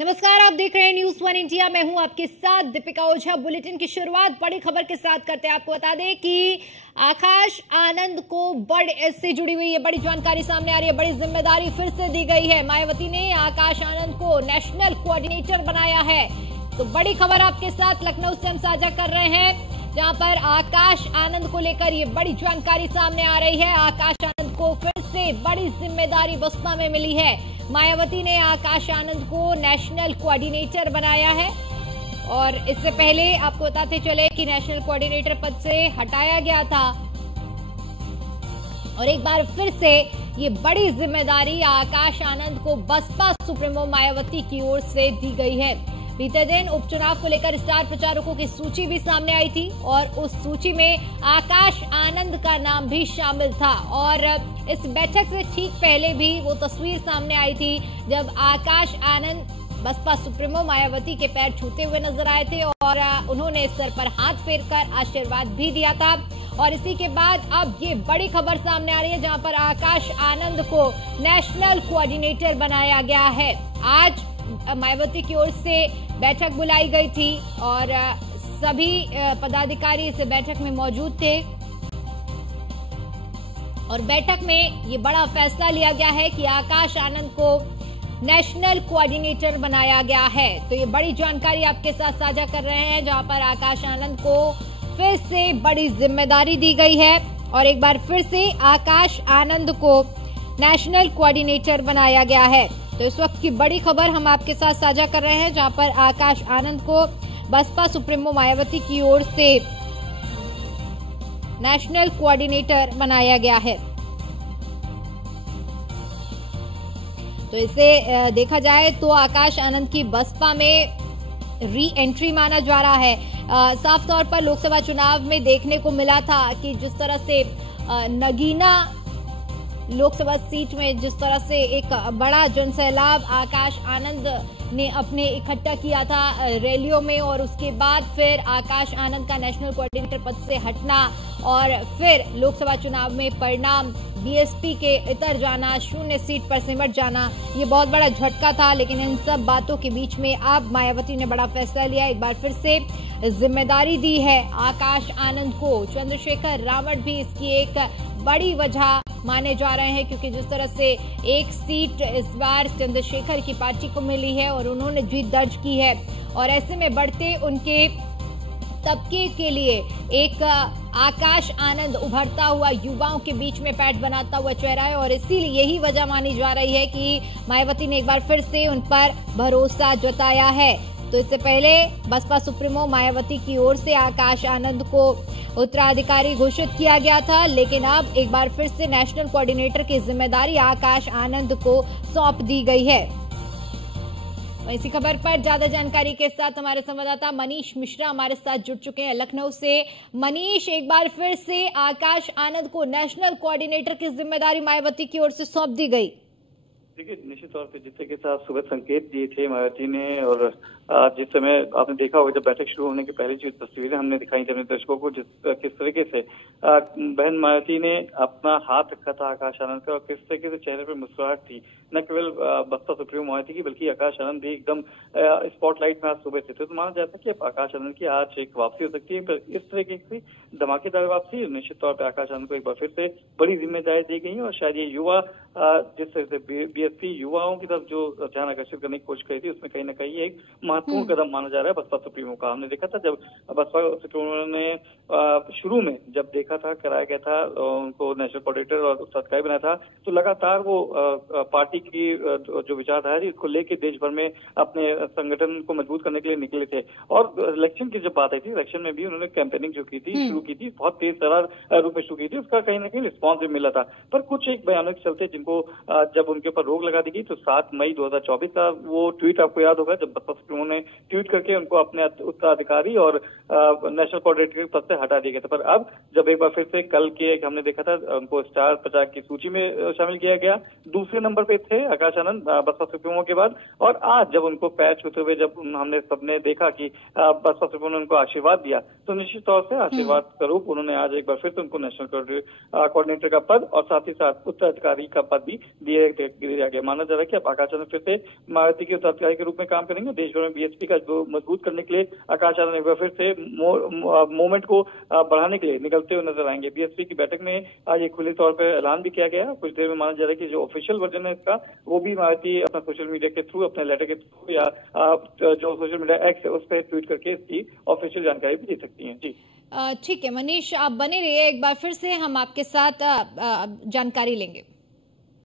नमस्कार, आप देख रहे हैं न्यूज वन इंडिया। मैं हूं आपके साथ दीपिका ओझा। बुलेटिन की शुरुआत बड़ी खबर के साथ करते हैं। आपको बता दें कि आकाश आनंद को इससे जुड़ी हुई है बड़ी जानकारी सामने आ रही है। बड़ी जिम्मेदारी फिर से दी गई है। मायावती ने आकाश आनंद को नेशनल कोऑर्डिनेटर बनाया है। तो बड़ी खबर आपके साथ लखनऊ से हम साझा कर रहे हैं, जहां पर आकाश आनंद को लेकर ये बड़ी जानकारी सामने आ रही है। आकाश आनंद को फिर से बड़ी जिम्मेदारी बसपा में मिली है। मायावती ने आकाश आनंद को नेशनल कोऑर्डिनेटर बनाया है और इससे पहले आपको बताते चले कि नेशनल कोऑर्डिनेटर पद से हटाया गया था और एक बार फिर से ये बड़ी जिम्मेदारी आकाश आनंद को बसपा सुप्रीमो मायावती की ओर से दी गई है। बीते दिन उपचुनाव को लेकर स्टार प्रचारकों की सूची भी सामने आई थी और उस सूची में आकाश आनंद का नाम भी शामिल था और इस बैठक से ठीक पहले भी वो तस्वीर सामने आई थी जब आकाश आनंद बसपा सुप्रीमो मायावती के पैर छूते हुए नजर आए थे और उन्होंने सर पर हाथ फेरकर आशीर्वाद भी दिया था। और इसी के बाद अब ये बड़ी खबर सामने आ रही है, जहां पर आकाश आनंद को नेशनल कोऑर्डिनेटर बनाया गया है। आज मायावती की ओर से बैठक बुलाई गई थी और सभी पदाधिकारी इस बैठक में मौजूद थे और बैठक में ये बड़ा फैसला लिया गया है कि आकाश आनंद को नेशनल कोऑर्डिनेटर बनाया गया है। तो ये बड़ी जानकारी आपके साथ साझा कर रहे हैं, जहां पर आकाश आनंद को फिर से बड़ी जिम्मेदारी दी गई है और एक बार फिर से आकाश आनंद को नेशनल कोऑर्डिनेटर बनाया गया है। तो इस वक्त की बड़ी खबर हम आपके साथ साझा कर रहे हैं, जहां पर आकाश आनंद को बसपा सुप्रीमो मायावती की ओर से नेशनल कोऑर्डिनेटर बनाया गया है। तो इसे देखा जाए तो आकाश आनंद की बसपा में री एंट्री माना जा रहा है। साफ तौर पर लोकसभा चुनाव में देखने को मिला था कि जिस तरह से नगीना लोकसभा सीट में जिस तरह से एक बड़ा जनसैलाब आकाश आनंद ने अपने इकट्ठा किया था रैलियों में और उसके बाद फिर आकाश आनंद का नेशनल कोऑर्डिनेटर पद से हटना और फिर लोकसभा चुनाव में परिणाम बीएसपी के इतर जाना, शून्य सीट पर सिमट जाना, ये बहुत बड़ा झटका था। लेकिन इन सब बातों के बीच में अब मायावती ने बड़ा फैसला लिया, एक बार फिर से जिम्मेदारी दी है आकाश आनंद को। चंद्रशेखर रावत भी इसकी एक बड़ी वजह माने जा रहे हैं, क्योंकि जिस तरह से एक सीट इस बार चंद्रशेखर की पार्टी को मिली है और उन्होंने जीत दर्ज की है और ऐसे में बढ़ते उनके तबके के लिए एक आकाश आनंद उभरता हुआ युवाओं के बीच में पैठ बनाता हुआ चेहरा है और इसीलिए यही वजह मानी जा रही है कि मायावती ने एक बार फिर से उन पर भरोसा जताया है। तो इससे पहले बसपा सुप्रीमो मायावती की ओर से आकाश आनंद को उत्तराधिकारी घोषित किया गया था, लेकिन अब एक बार फिर से नेशनल कोऑर्डिनेटर की जिम्मेदारी आकाश आनंद को सौंप दी गई है। इसी खबर पर ज्यादा जानकारी के साथ हमारे संवाददाता मनीष मिश्रा हमारे साथ जुड़ चुके हैं लखनऊ से। मनीष, एक बार फिर से आकाश आनंद को नेशनल कोऑर्डिनेटर की जिम्मेदारी मायावती की ओर से सौंप दी गई। देखिए, निश्चित तौर पे जिससे के साथ सुबह संकेत दिए थे मायावती ने और जिस समय आपने देखा होगा जब बैठक शुरू होने के पहले जो तस्वीरें हमने दिखाई थी अपने दर्शकों को, किस तरीके से बहन मायावती ने अपना हाथ रखा था आकाश आनंद का और किस तरीके से चेहरे पर मुस्कुराहट थी, न केवल बसपा सुप्रीमो मायावती की बल्कि आकाश आनंद भी एकदम स्पॉटलाइट में आज सुबह से थे। तो माना जाता है कि आकाश आनंद की आज एक वापसी हो सकती है, पर इस तरीके की धमाकेदार वापसी निश्चित तौर पर आकाश आनंद को एक बार फिर से बड़ी जिम्मेदारी दी गई और शायद ये युवा जिस तरह से बीएसपी युवाओं की तरफ जो ध्यान आकर्षित करने की कोशिश करी थी, उसमें कहीं ना कहीं एक महत्वपूर्ण कदम माना जा रहा है बसपा सुप्रीमो का। हमने देखा था जब बसपा सुप्रीमो ने शुरू में जब देखा था कराया गया था उनको नेशनल कोऑर्डिनेटर और उत्तराधिकारी बनाया था, तो लगातार वो पार्टी की जो विचारधारा थी उसको लेकर देश भर में अपने संगठन को मजबूत करने के लिए निकले थे। और इलेक्शन की जब बात आई थी, इलेक्शन में भी उन्होंने कैंपेनिंग जो की थी शुरू की थी, बहुत तेज तर्रार रूप में शुरू की थी, उसका कहीं ना कहीं रिस्पॉन्स भी मिला था। पर कुछ एक बयानों के चलते जिनको जब उनके ऊपर रोक लगा दी गई, तो 7 मई 2024 का वो ट्वीट आपको याद होगा जब बसपा सुप्रीमो ने ट्वीट करके उनको अपने उत्तराधिकारी और नेशनल कोऑर्डिनेटर के पद से हटा दिया गया था। पर अब जब एक बार फिर से कल के हमने देखा था उनको स्टार प्रचारक की सूची में शामिल किया गया, दूसरे नंबर पे थे आकाश आनंद बसपा सुप्रीमो के बाद, और आज जब उनको पैर छूते हुए जब हमने सबने देखा कि बसपा सुप्रीमो ने उनको आशीर्वाद दिया, तो निश्चित तौर से आशीर्वाद स्वरूप उन्होंने आज एक बार फिर से उनको नेशनल कोऑर्डिनेटर का पद और साथ ही साथ उत्तराधिकारी का पद भी दिया गया। माना जा रहा है कि अब आकाश आनंद फिर से मायावती के उत्तराधिकारी के रूप में काम करेंगे। देश भर में बीएसपी का जो मजबूत करने के लिए आकाश आनंद एक बार फिर से मूवमेंट को बढ़ाने के लिए निकलते हुए नजर आएंगे। बीएसपी की बैठक में आज एक खुले तौर पर ऐलान भी किया गया। कुछ देर में माना जा रहा है कि जो ऑफिशियल वर्जन है इसका, वो भी मायावती अपना सोशल मीडिया के थ्रू, अपने लेटर के थ्रू या जो सोशल मीडिया एक्स है उस पर ट्वीट करके इसकी ऑफिशियल जानकारी भी दे सकती है। जी ठीक है मनीष, आप बने रहिए, एक बार फिर से हम आपके साथ जानकारी लेंगे।